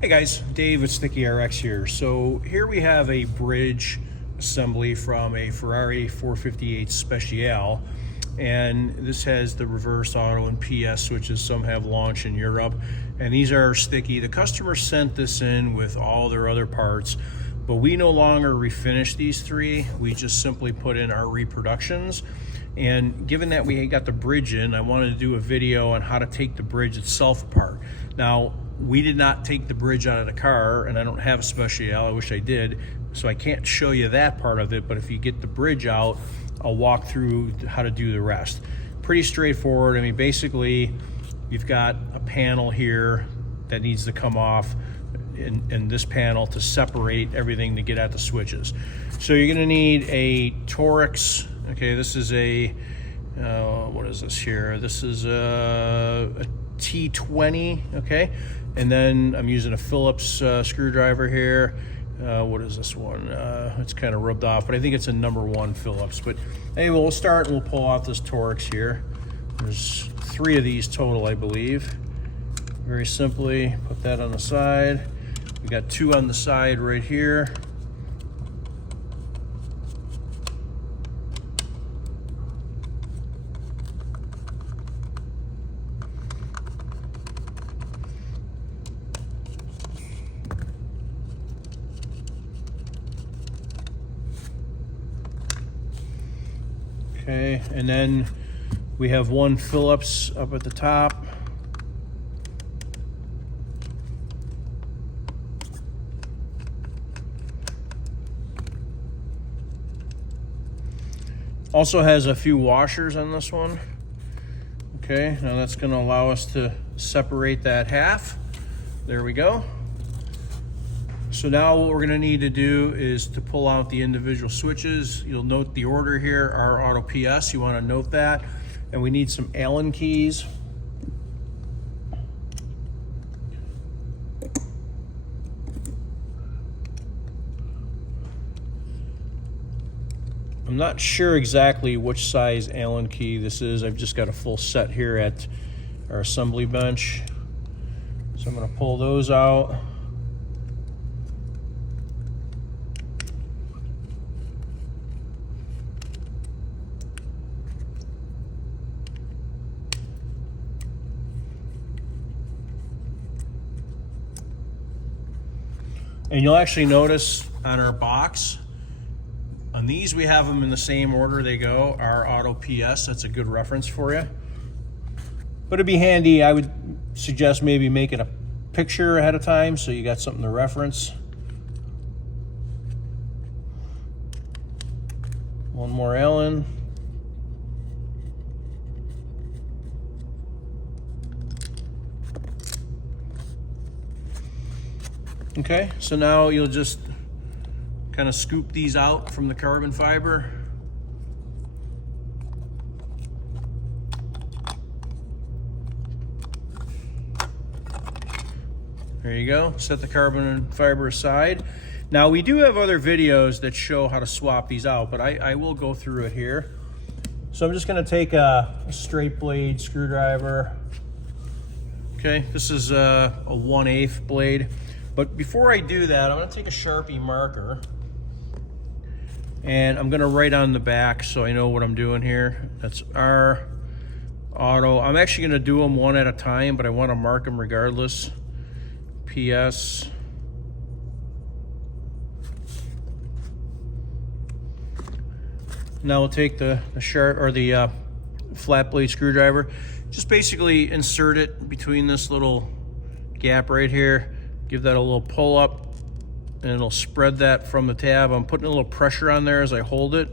Hey guys, Dave with Sticky RX here. So here we have a bridge assembly from a Ferrari 458 Speciale, and this has the reverse auto and PS switches. Some have launch in Europe, and these are sticky. The customer sent this in with all their other parts, but we no longer refinish these three. We just simply put in our reproductions. And given that we got the bridge in, I wanted to do a video on how to take the bridge itself apart. Now, we did not take the bridge out of the car, and I don't have a Speciale. I wish I did, so I can't show you that part of it, but if you get the bridge out, I'll walk through how to do the rest. Pretty straightforward. I mean, basically, you've got a panel here that needs to come off, and this panel to separate everything to get at the switches. So you're gonna need a Torx. Okay, this is a, what is this here? This is a T20, okay? And then I'm using a Phillips screwdriver here. What is this one? It's kind of rubbed off, but I think it's a #1 Phillips. But anyway, we'll start and we'll pull out this Torx here. There's 3 of these total, I believe. Very simply, put that on the side. We got 2 on the side right here. Okay, and then we have 1 Phillips up at the top. Also has a few washers on this one. Okay, now that's going to allow us to separate that half. There we go. So now what we're going to need to do is to pull out the individual switches. You'll note the order here, our auto PS. You want to note that. And we need some Allen keys. I'm not sure exactly which size Allen key this is. I've just got a full set here at our assembly bench. So I'm going to pull those out. And you'll actually notice on our box, on these we have them in the same order they go, our auto PS. That's a good reference for you. But it'd be handy, I would suggest maybe making a picture ahead of time so you got something to reference. One more Allen. Okay, so now you'll just kind of scoop these out from the carbon fiber. There you go, set the carbon fiber aside. Now we do have other videos that show how to swap these out, but I will go through it here. So I'm just gonna take a straight blade screwdriver. Okay, this is a 1/8 blade. But before I do that, I'm going to take a Sharpie marker and I'm going to write on the back so I know what I'm doing here. That's our auto. I'm actually going to do them one at a time, but I want to mark them regardless. PS. Now we'll take the flat blade screwdriver. Just basically insert it between this little gap right here. Give that a little pull up and it'll spread that from the tab. I'm putting a little pressure on there as I hold it.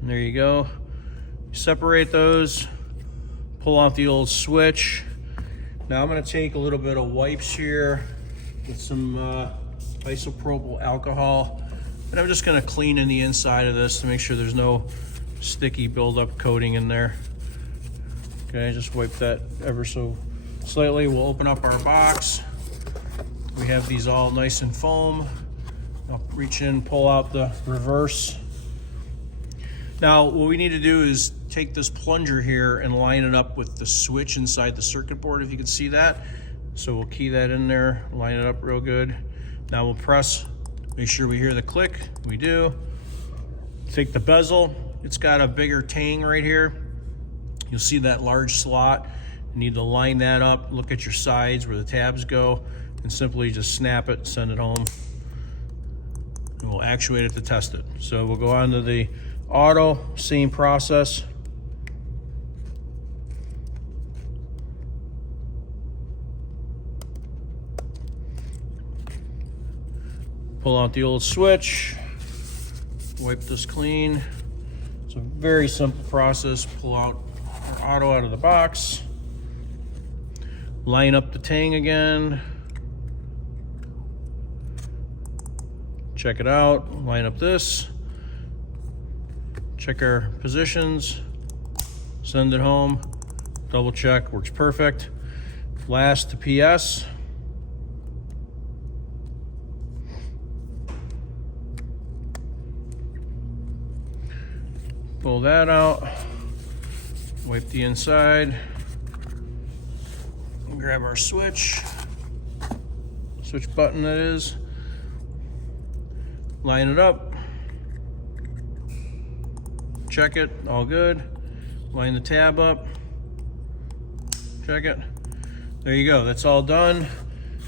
And there you go. Separate those, pull out the old switch. Now I'm gonna take a little bit of wipes here with some isopropyl alcohol. And I'm just gonna clean in the inside of this to make sure there's no sticky buildup coating in there. Okay, just wipe that ever so slightly. We'll open up our box. We have these all nice and foam. I'll reach in, pull out the reverse. Now, what we need to do is take this plunger here and line it up with the switch inside the circuit board, if you can see that. So we'll key that in there, line it up real good. Now we'll press, make sure we hear the click. We do. Take the bezel. It's got a bigger tang right here. You'll see that large slot. You need to line that up, look at your sides where the tabs go, and simply just snap it, send it home. And we'll actuate it to test it. So we'll go on to the auto, same process. Pull out the old switch, wipe this clean. It's a very simple process. Pull out our auto out of the box, line up the tang again, check it out, line up this, check our positions, send it home, double check, works perfect. Last to PS. Pull that out, wipe the inside, grab our switch button that is, line it up, check it, all good, line the tab up, check it. There you go, that's all done.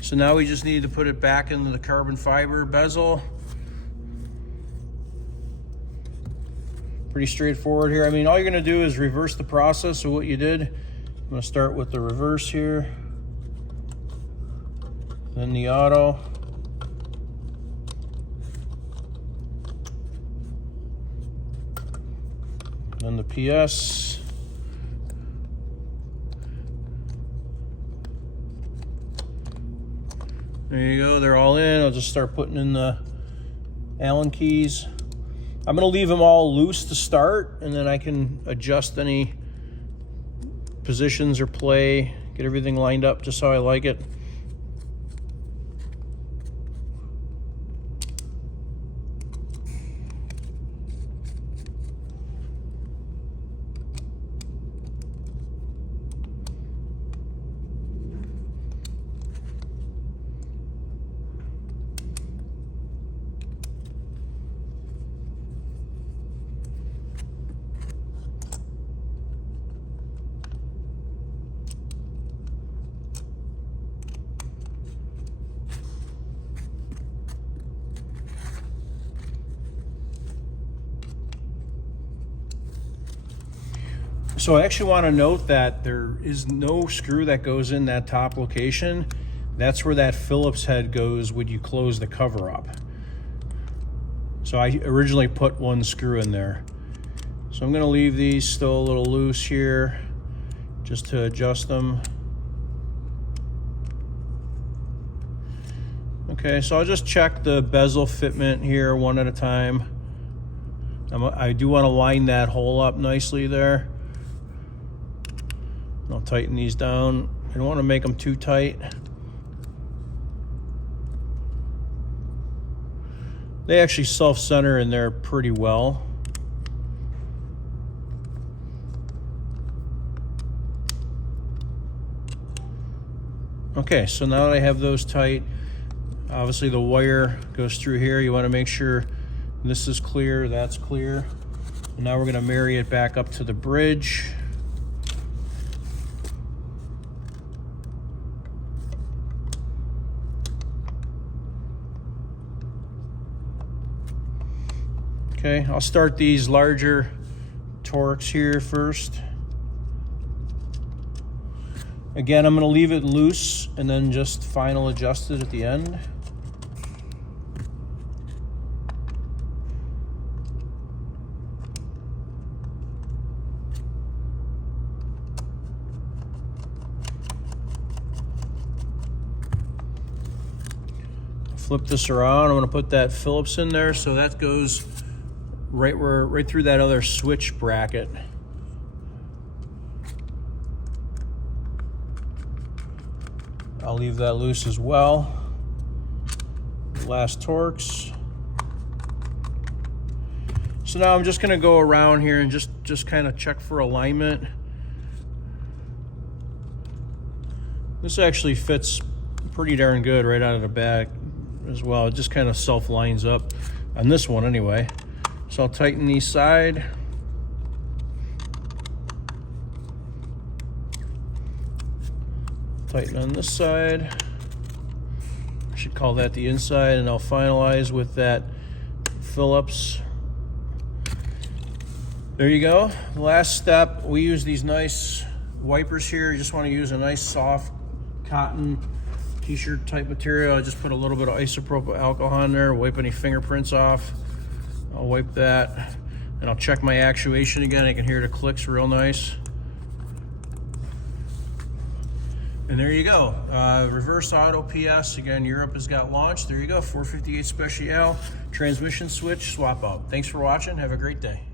So now we just need to put it back into the carbon fiber bezel. Pretty straightforward here. I mean, all you're gonna do is reverse the process of what you did. I'm gonna start with the reverse here, then the auto, then the PS. There you go, they're all in. I'll just start putting in the Allen keys. I'm gonna leave them all loose to start, and then I can adjust any positions or play, get everything lined up just how I like it. So I actually want to note that there is no screw that goes in that top location. That's where that Phillips head goes when you close the cover up. So I originally put one screw in there. So I'm going to leave these still a little loose here just to adjust them. Okay, so I'll just check the bezel fitment here one at a time. I do want to line that hole up nicely there. I'll tighten these down. I don't want to make them too tight. They actually self-center in there pretty well. Okay, so now that I have those tight, obviously the wire goes through here. You want to make sure this is clear, that's clear. And now we're going to marry it back up to the bridge. Okay, I'll start these larger Torx here first. Again, I'm going to leave it loose and then just final adjust it at the end. Flip this around. I'm going to put that Phillips in there so that goes right through that other switch bracket. I'll leave that loose as well. Last Torx. So now I'm just going to go around here and just kind of check for alignment. This actually fits pretty darn good right out of the bag as well. It just kind of self lines up on this one anyway. So I'll tighten the side. Tighten on this side. I should call that the inside, and I'll finalize with that Phillips. There you go. The last step, we use these nice wipers here. You just want to use a nice soft cotton t-shirt type material. I just put a little bit of isopropyl alcohol in there, wipe any fingerprints off. I'll wipe that, and I'll check my actuation again. I can hear the clicks real nice. And there you go. Reverse auto PS. Again, Europe has got launched. There you go. 458 Speciale transmission switch swap out. Thanks for watching. Have a great day.